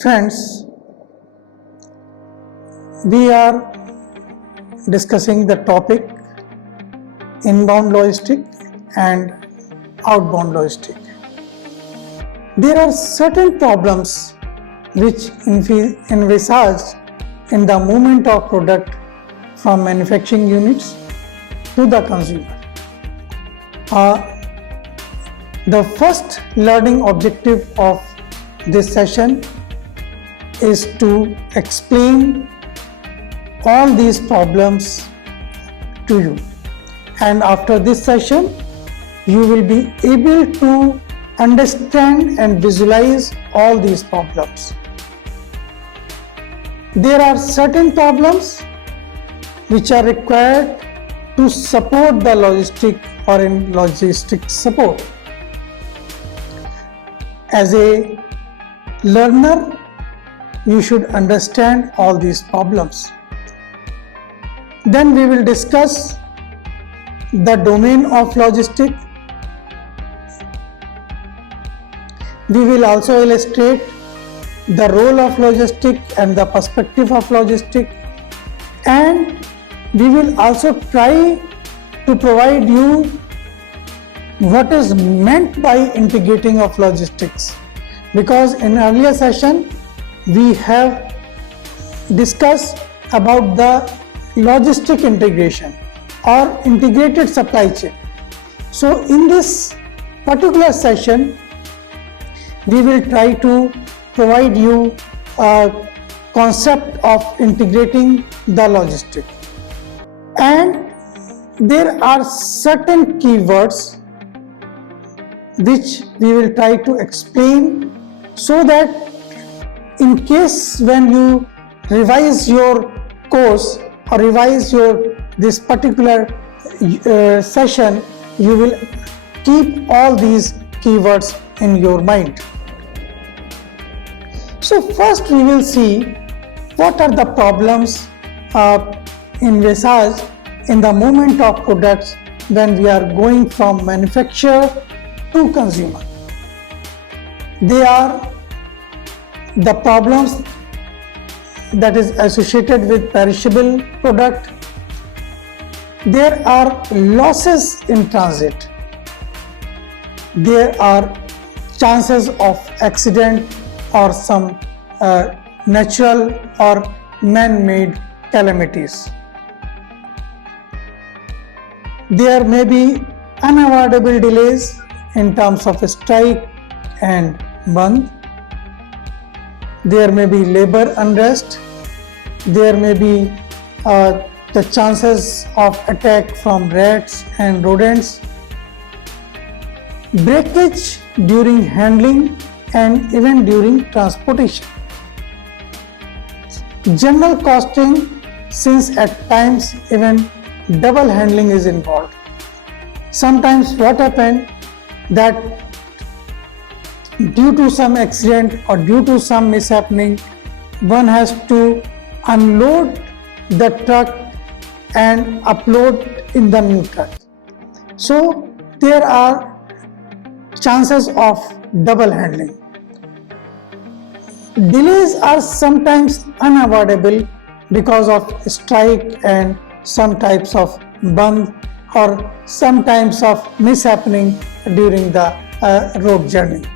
Friends, we are discussing the topic inbound logistic and outbound logistic. There are certain problems which envisage in the movement of product from manufacturing units to the consumer. The first learning objective of this session is to explain all these problems to you, and after this session you will be able to understand and visualize all these problems. There are certain problems which are required to support the logistic or in logistic support. As a learner, you should understand all these problems. Then we will discuss the domain of logistic. We will also illustrate the role of logistic and the perspective of logistic, and we will also try to provide you what is meant by integrating of logistics, because in earlier session we have discussed about the logistic integration or integrated supply chain. So in this particular session we will try to provide you a concept of integrating the logistic, and there are certain keywords which we will try to explain, so that in case when you revise your course or revise this particular session, you will keep all these keywords in your mind. So first we will see what are the problems envisaged in the movement of products when we are going from manufacturer to consumer. They are the problems that is associated with perishable product. There are losses in transit. There are chances of accident or some natural or man-made calamities. There may be unavoidable delays in terms of strike and bandh. There may be labor unrest. There may be the chances of attack from rats and rodents, breakage during handling and even during transportation. General costing, since at times even double handling is involved. Sometimes what happens that due to some accident or due to some mishappening, one has to unload the truck and upload in the new truck. So there are chances of double handling. Delays are sometimes unavoidable because of strike and some types of bandh or some types of mishappening during the road journey.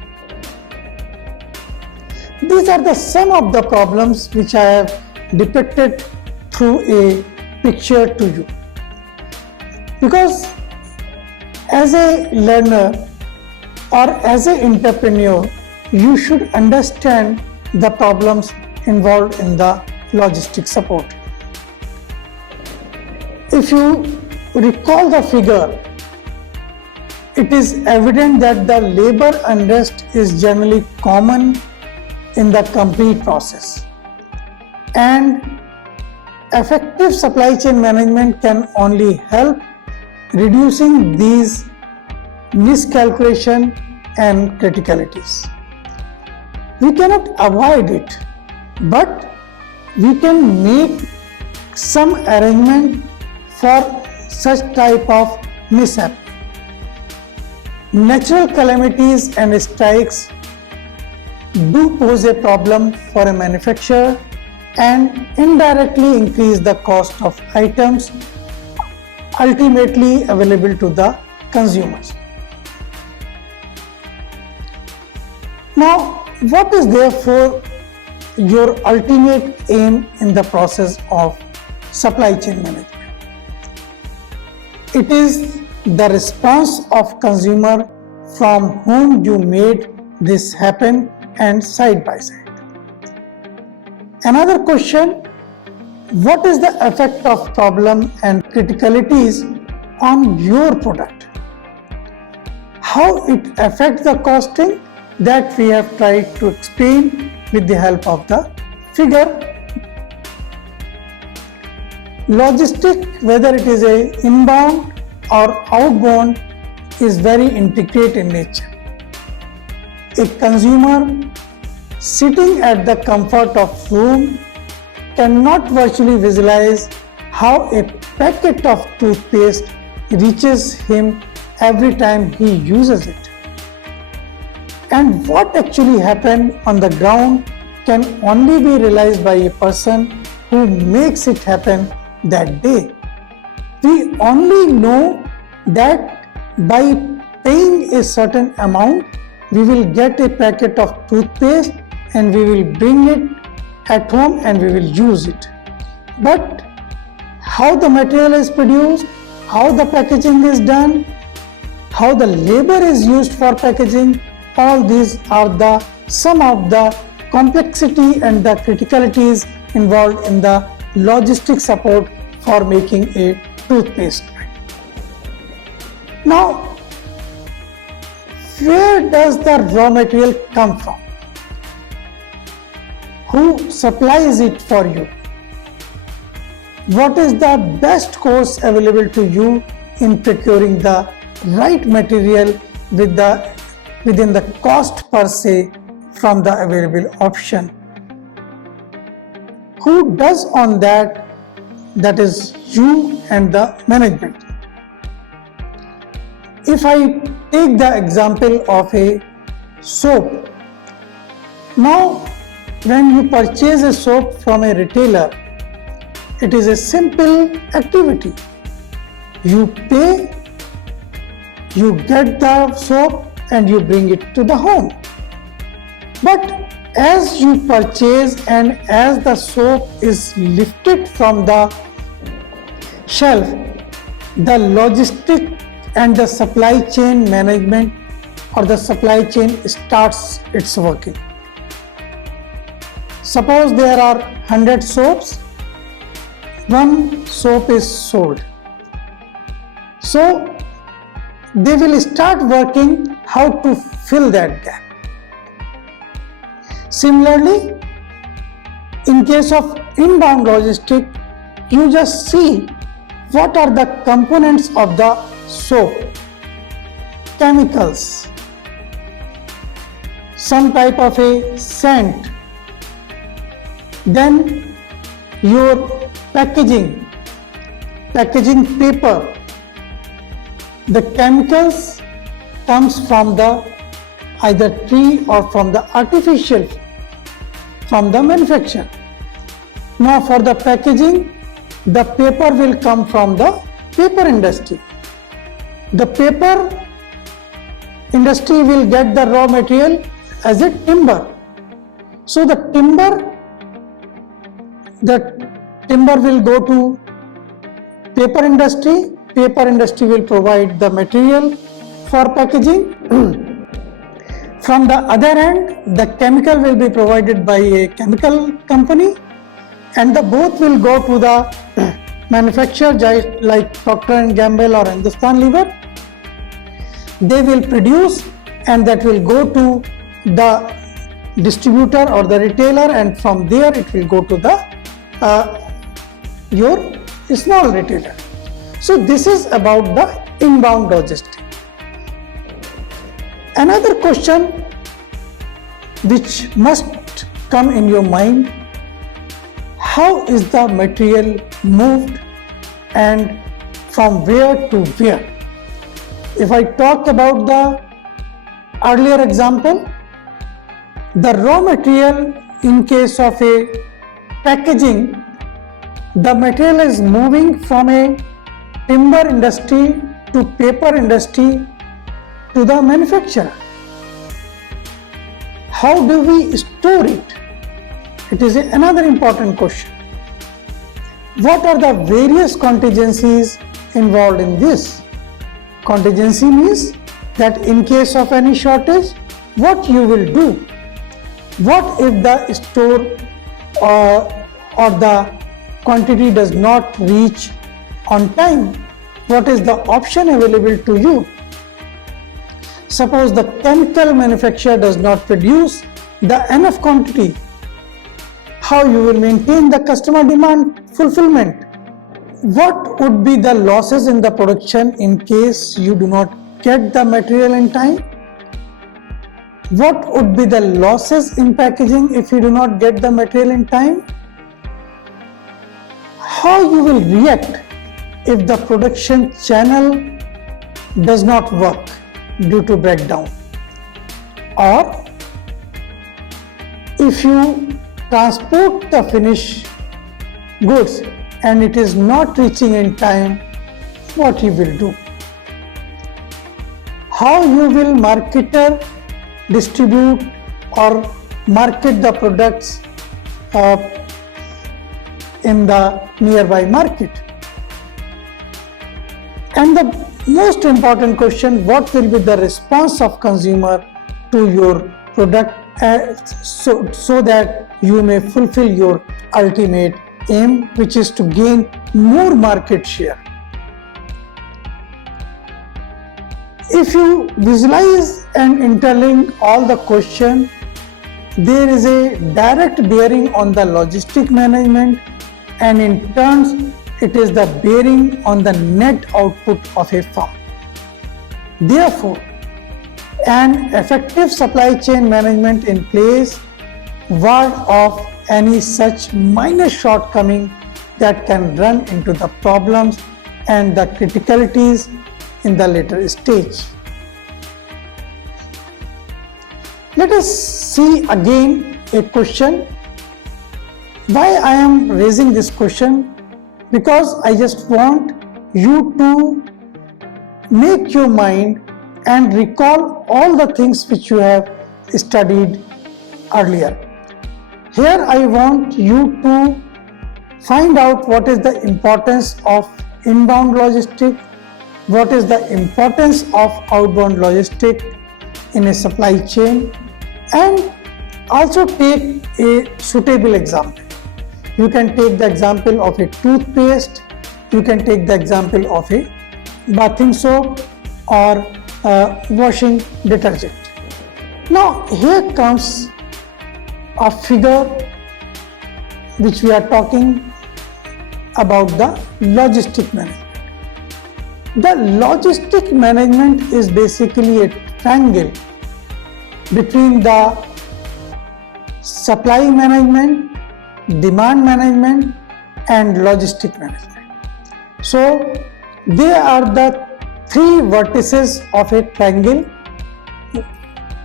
These are some of the problems which I have depicted through a picture to you, because as a learner or as an entrepreneur, you should understand the problems involved in the logistic support. If you recall the figure, it is evident that the labor unrest is generally common in the complete process, and effective supply chain management can only help reducing these miscalculation and criticalities. We cannot avoid it, but we can make some arrangement for such type of mishap. Natural calamities and strikes do pose a problem for a manufacturer and indirectly increase the cost of items ultimately available to the consumers. Now, what is therefore your ultimate aim in the process of supply chain management? It is the response of consumer from whom you made this happen and side by side. Another question, what is the effect of problem and criticalities on your product? How it affects the costing, that we have tried to explain with the help of the figure. Logistic, whether it is a inbound or outbound, is very intricate in nature. A consumer sitting at the comfort of room cannot virtually visualize how a packet of toothpaste reaches him every time he uses it. And what actually happened on the ground can only be realized by a person who makes it happen that day. We only know that by paying a certain amount, we will get a packet of toothpaste and we will bring it at home and we will use it. But how the material is produced, how the packaging is done, how the labor is used for packaging, all these are the some of the complexity and the criticalities involved in the logistic support for making a toothpaste. Now, where does the raw material come from? Who supplies it for you? What is the best course available to you in procuring the right material within the cost per se from the available option? Who does on that? That is you and the management. If I take the example of a soap, now when you purchase a soap from a retailer, it is a simple activity. You pay, you get the soap and you bring it to the home. But as you purchase and as the soap is lifted from the shelf, the logistic and the supply chain management or the supply chain starts its working. Suppose there are 100 soaps, one soap is sold. So they will start working how to fill that gap. Similarly, in case of inbound logistic, you just see what are the components of the soap, chemicals, some type of a scent, then your packaging paper. The chemicals comes from the either tree or from the artificial, from the manufacturer. Now for the packaging, the paper will come from the paper industry. The paper industry will get the raw material as a timber. So the timber will go to paper industry. Paper industry will provide the material for packaging. From the other end, the chemical will be provided by a chemical company, and the both will go to the manufacturer like Procter & Gamble or Hindustan Lever. They will produce and that will go to the distributor or the retailer, and from there it will go to the your small retailer. So this is about the inbound logistics. Another question which must come in your mind, how is the material moved and from where to where? If I talk about the earlier example, The raw material, in case of a packaging, the material is moving from a timber industry to paper industry to the manufacturer. How do we store it? It is another important question. What are the various contingencies involved in this? Contingency means that in case of any shortage, what you will do? What if the store or the quantity does not reach on time? What is the option available to you? Suppose the chemical manufacturer does not produce the enough quantity. How you will maintain the customer demand fulfillment? What would be the losses in the production in case you do not get the material in time? What would be the losses in packaging if you do not get the material in time? How you will react if the production channel does not work due to breakdown? Or if you transport the finished goods and it is not reaching in time, what you will do? How you will distribute or market the products in the nearby market? And the most important question, what will be the response of consumer to your product so that you may fulfill your ultimate aim, which is to gain more market share? If you visualize and interlink all the question, there is a direct bearing on the logistic management, and in turn it is the bearing on the net output of a firm. Therefore, an effective supply chain management in place ward off any such minor shortcoming that can run into the problems and the criticalities in the later stage. Let us see again a question. Why I am raising this question? Because I just want you to make your mind and recall all the things which you have studied earlier. Here I want you to find out what is the importance of inbound logistics, what is the importance of outbound logistics in a supply chain, and also take a suitable example. You can take the example of a toothpaste, you can take the example of a bathing soap or washing detergent. Now here comes a figure which we are talking about, the logistic management. The logistic management is basically a triangle between the supply management, demand management and logistic management. So they are the three vertices of a triangle: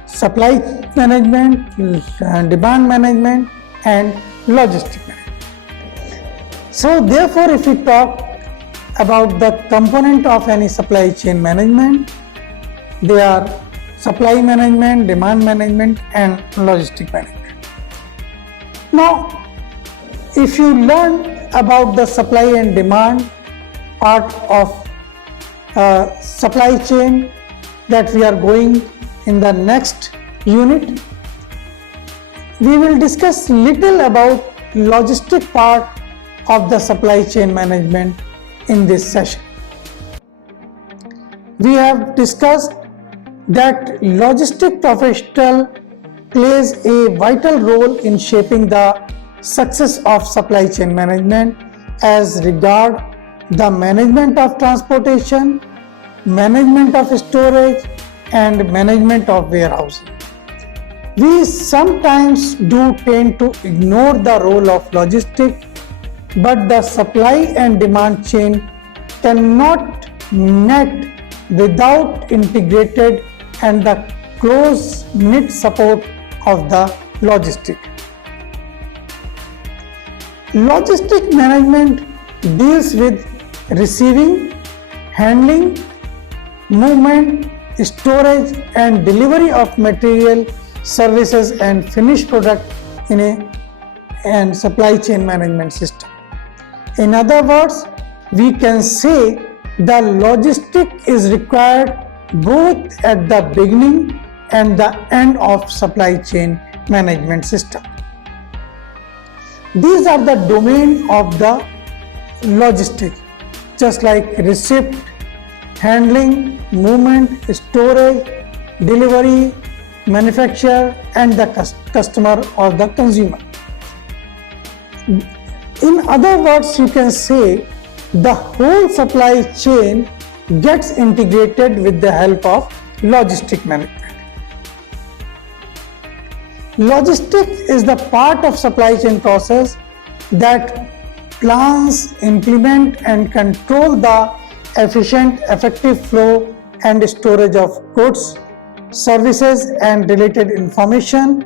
supply management, demand management and logistic management. So therefore, if we talk about the component of any supply chain management, they are supply management, demand management and logistic management. Now, if you learn about the supply and demand part of supply chain that we are going in the next unit, we will discuss little about logistic part of the supply chain management in this session. We have discussed that logistic professional plays a vital role in shaping the success of supply chain management as regard the management of transportation, management of storage and management of warehousing. We sometimes do tend to ignore the role of logistics, but the supply and demand chain cannot net without integrated and the close knit support of the logistic. Logistic management deals with receiving, handling, movement, storage and delivery of material, services and finished product in a supply chain management system. In other words, we can say the logistic is required both at the beginning and the end of supply chain management system. These are the domain of the logistic, just like receipt, handling, movement, storage, delivery, manufacture and the customer or the consumer. In other words, you can say the whole supply chain gets integrated with the help of logistic management. Logistics is the part of supply chain process that plans, implement and control the efficient, effective flow and storage of goods, services and related information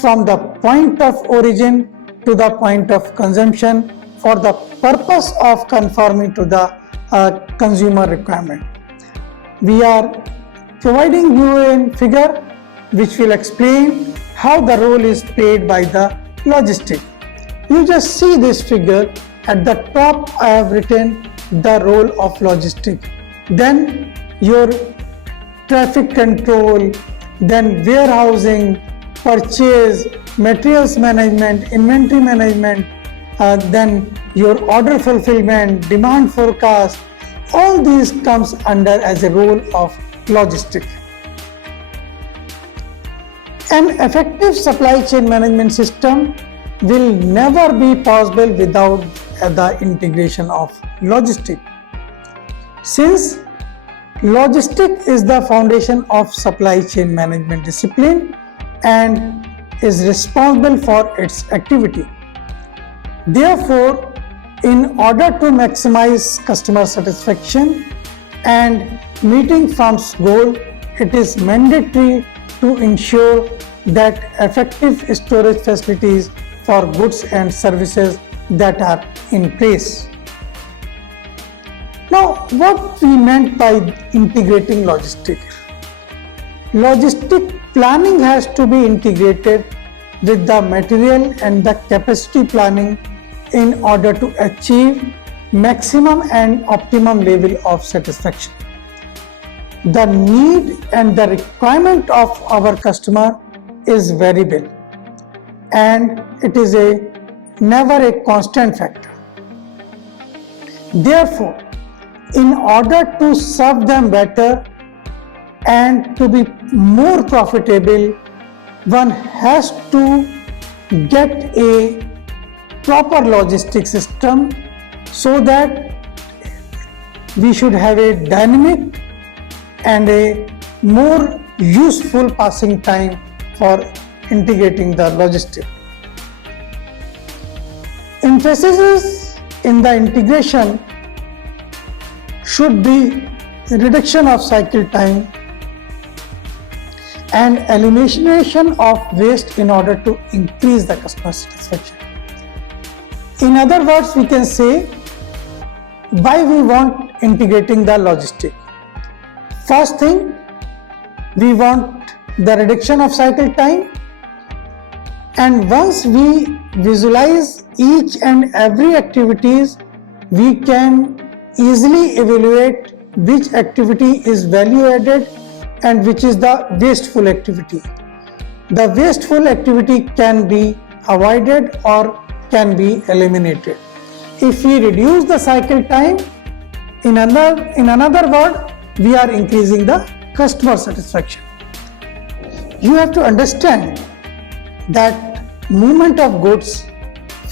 from the point of origin to the point of consumption for the purpose of conforming to the consumer requirement. We are providing you a figure which will explain how the role is played by the logistic. You just see this figure. At the top I have written the role of logistic, then your traffic control, then warehousing, purchase, materials management, inventory management, then your order fulfillment, demand forecast, all these comes under as a role of logistic. An effective supply chain management system will never be possible without the integration of logistic. Since logistic is the foundation of supply chain management discipline and is responsible for its activity. Therefore, in order to maximize customer satisfaction and meeting firm's goal, it is mandatory to ensure that effective storage facilities for goods and services that are in place. Now, what we meant by integrating logistic? Logistic planning has to be integrated with the material and the capacity planning in order to achieve maximum and optimum level of satisfaction. The need and the requirement of our customer is variable and it is never a constant factor. Therefore, in order to serve them better and to be more profitable, one has to get a proper logistic system so that we should have a dynamic and a more useful passing time for integrating the logistic. Emphasis in the integration should be reduction of cycle time and elimination of waste in order to increase the customer satisfaction. In other words, we can say why we want integrating the logistic. First thing, we want the reduction of cycle time, and once we visualize each and every activities, we can easily evaluate which activity is value added and which is the wasteful activity. The wasteful activity can be avoided or can be eliminated. If we reduce the cycle time, in another word, we are increasing the customer satisfaction. You have to understand that movement of goods,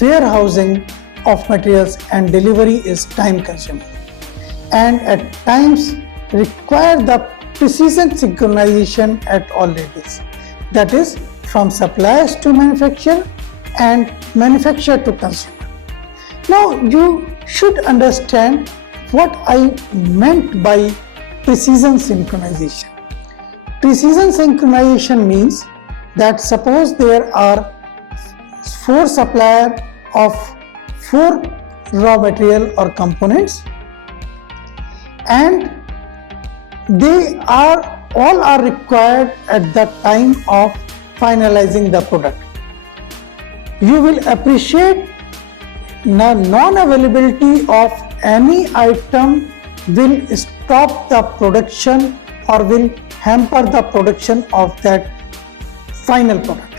warehousing of materials and delivery is time consuming and at times require the precision synchronization at all levels, that is from suppliers to manufacturer and manufacturer to consumer. Now you should understand what I meant by precision synchronization. Precision synchronization means that suppose there are 4 suppliers of 4 raw material or components, and they all are required at the time of finalizing the product. You will appreciate the non-availability of any item will stop the production or will hamper the production of that final product.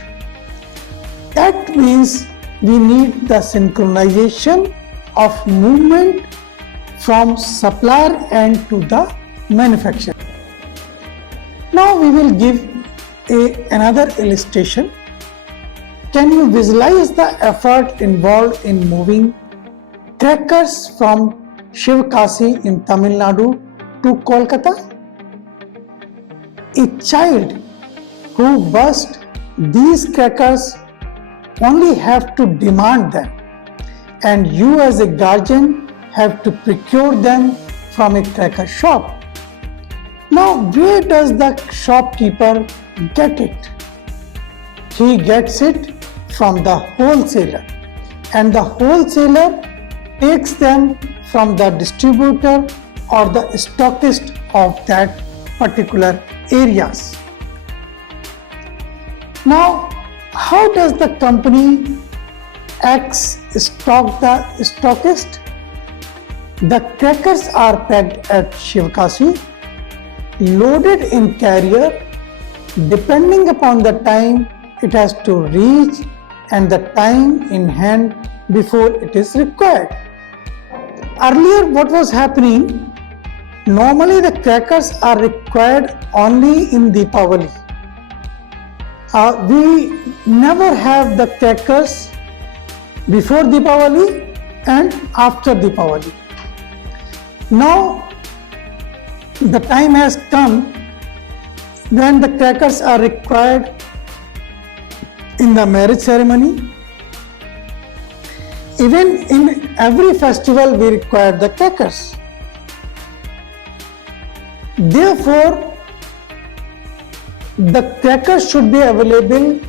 That means we need the synchronization of movement from supplier end to the manufacturer. Now we will give another illustration. Can you visualize the effort involved in moving crackers from Shivkasi in Tamil Nadu to Kolkata? A child who burst these crackers only have to demand them, and you as a guardian have to procure them from a cracker shop. Now, where does the shopkeeper get it? He gets it from the wholesaler, and the wholesaler takes them from the distributor or the stockist of that particular areas. Now, how does the company X stock the stockist? The crackers are packed at Shivkasi, loaded in carrier, depending upon the time it has to reach and the time in hand before it is required. Earlier, what was happening? Normally, the crackers are required only in Deepavali. We never have the crackers before Deepavali and after Deepavali. Now, the time has come when the crackers are required in the marriage ceremony. Even in every festival, we require the crackers. Therefore, the crackers should be available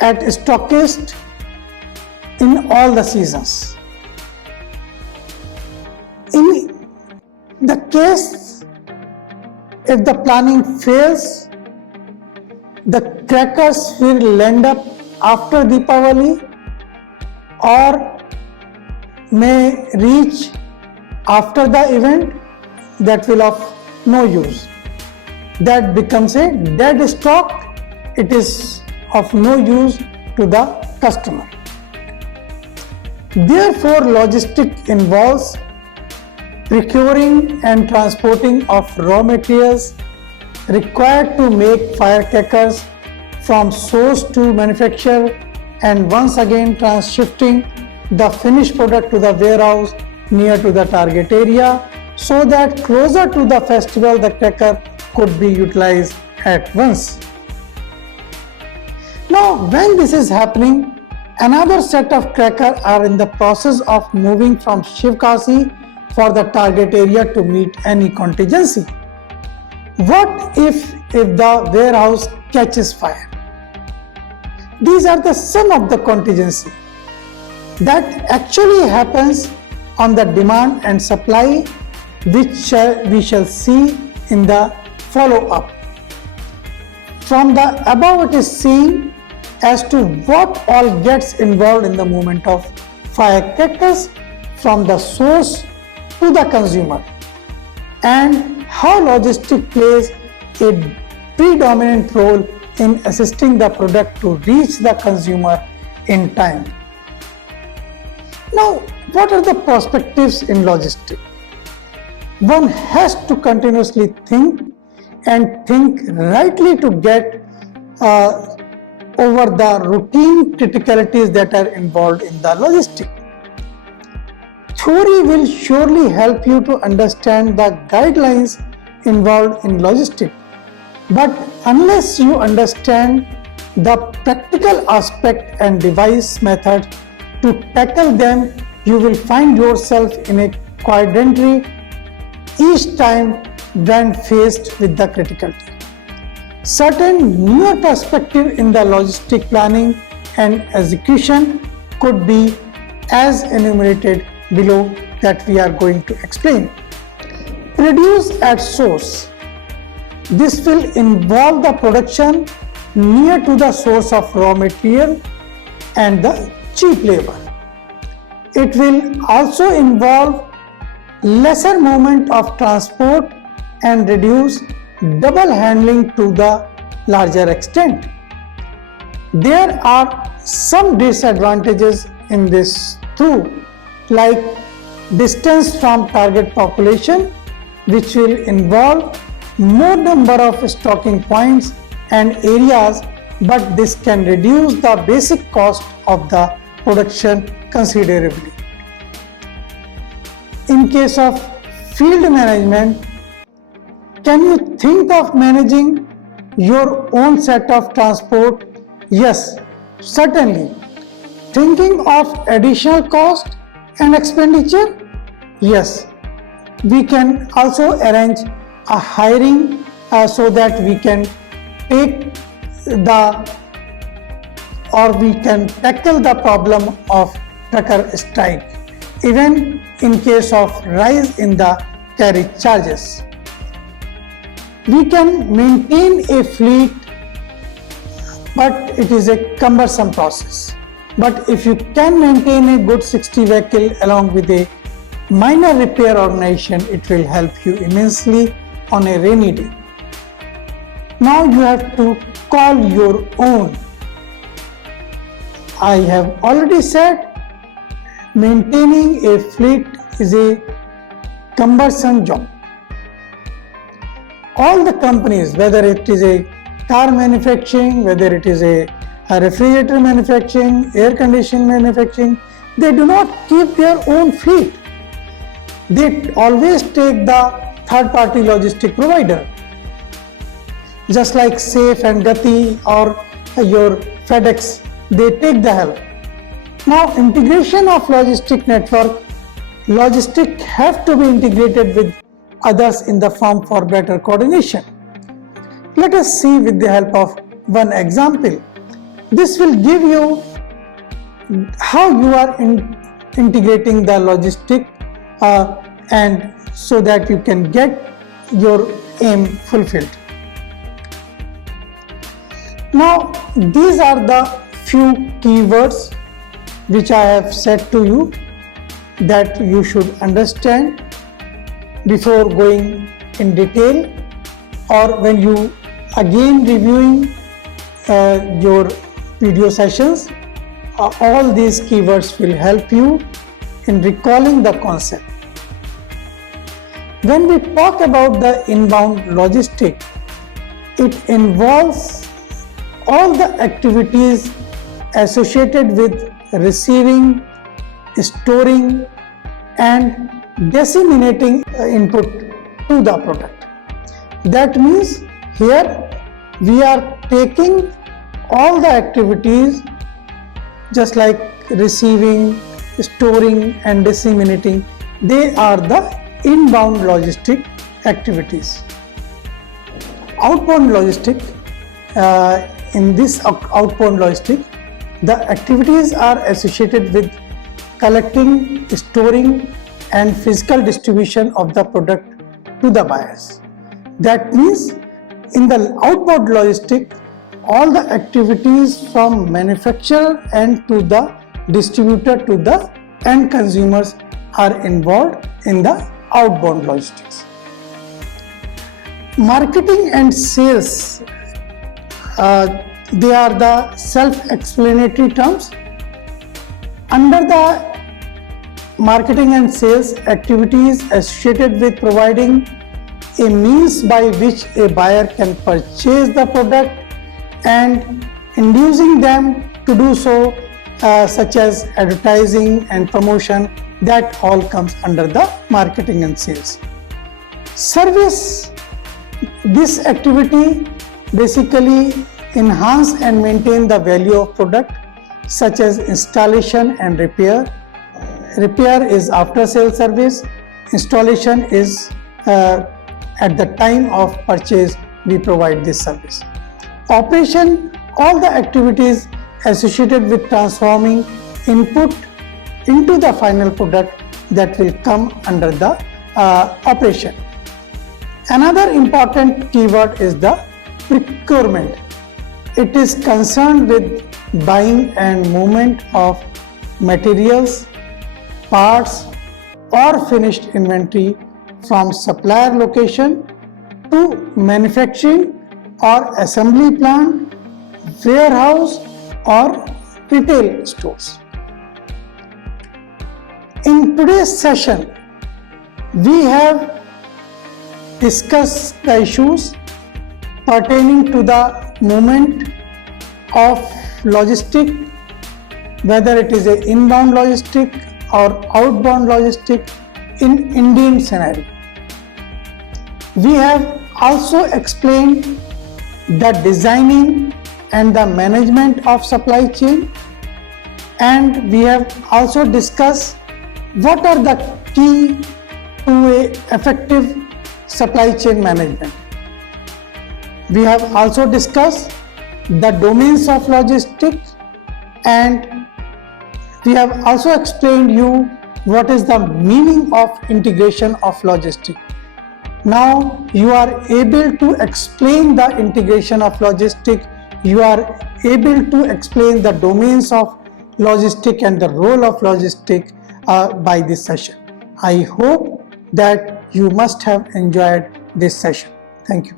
at stockist in all the seasons. In the case if the planning fails, the crackers will end up after Deepavali or may reach after the event. That will of no use. That becomes a dead stock. It is of no use to the customer. Therefore, logistics involves procuring and transporting of raw materials required to make firecrackers from source to manufacture, and once again shifting the finished product to the warehouse near to the target area, so that closer to the festival the cracker could be utilized at once. Now, when this is happening, another set of crackers are in the process of moving from Shivkasi for the target area to meet any contingency. What if the warehouse catches fire? These are the sum of the contingency that actually happens on the demand and supply, which we shall see in the follow-up. From the above, it is seen as to what all gets involved in the movement of firecrackers from the source to the consumer, and how logistics plays a predominant role in assisting the product to reach the consumer in time. Now, what are the perspectives in logistics? One has to continuously think and think rightly to get over the routine criticalities that are involved in the logistics. Theory will surely help you to understand the guidelines involved in logistics, but unless you understand the practical aspect and device method to tackle them, you will find yourself in a quandary each time when faced with the criticality. Certain newer perspective in the logistic planning and execution could be as enumerated below that we are going to explain. Produce at source. This will involve the production near to the source of raw material and the cheap labor. It will also involve lesser movement of transport and reduce double handling to the larger extent. There are some disadvantages in this too, like distance from target population, which will involve more number of stocking points and areas, but this can reduce the basic cost of the production considerably. In case of field management, can you think of managing your own set of transport? Yes, certainly. Thinking of additional cost and expenditure? Yes. We can also arrange a hiring so that we can tackle the problem of trucker strike, even in case of rise in the carriage charges. We can maintain a fleet, but it is a cumbersome process. But if you can maintain a good 60 vehicle along with a minor repair organization, it will help you immensely on a rainy day. Now you have to call your own. I have already said maintaining a fleet is a cumbersome job. All the companies, whether it is a car manufacturing, whether it is a refrigerator manufacturing, air conditioning manufacturing, they do not keep their own fleet. They always take the third-party logistic provider, just like Safe and Gati or your FedEx, they take the help. Now, integration of logistic network, logistic have to be integrated with others in the firm for better coordination. Let us see with the help of one example. This will give you how you are integrating the logistic and so that you can get your aim fulfilled. Now, these are the few keywords which I have said to you that you should understand before going in detail, or when you again reviewing your video sessions. All these keywords will help you in recalling the concept. When we talk about the inbound logistic, it involves all the activities associated with receiving, storing and disseminating input to the product. That means here we are taking all the activities just like receiving, storing and disseminating. They are the inbound logistic activities. Outbound logistic, in this outbound logistic, the activities are associated with collecting, storing and physical distribution of the product to the buyers. That means in the outbound logistic, all the activities from manufacturer and to the distributor to the end consumers are involved in the outbound logistics. Marketing and sales, they are the self-explanatory terms. Under the marketing and sales, activities associated with providing a means by which a buyer can purchase the product and inducing them to do so, such as advertising and promotion, that all comes under the marketing and sales. Service, this activity basically enhance and maintain the value of product, such as installation and repair. Repair is after sale service, installation is at the time of purchase we provide this service. Operation, all the activities associated with transforming input into the final product that will come under the operation. Another important keyword is the procurement. It is concerned with buying and movement of materials, parts or finished inventory from supplier location to manufacturing or assembly plant, warehouse or retail stores. In today's session, we have discussed the issues pertaining to the movement of logistic, whether it is a inbound logistic or outbound logistic in Indian scenario. We have also explained the designing and the management of supply chain, and we have also discussed what are the key to a effective supply chain management. We have also discussed the domains of logistics, and we have also explained you what is the meaning of integration of logistics. Now you are able to explain the integration of logistics, you are able to explain the domains of logistics and the role of logistics by this session. I hope that you must have enjoyed this session. Thank you.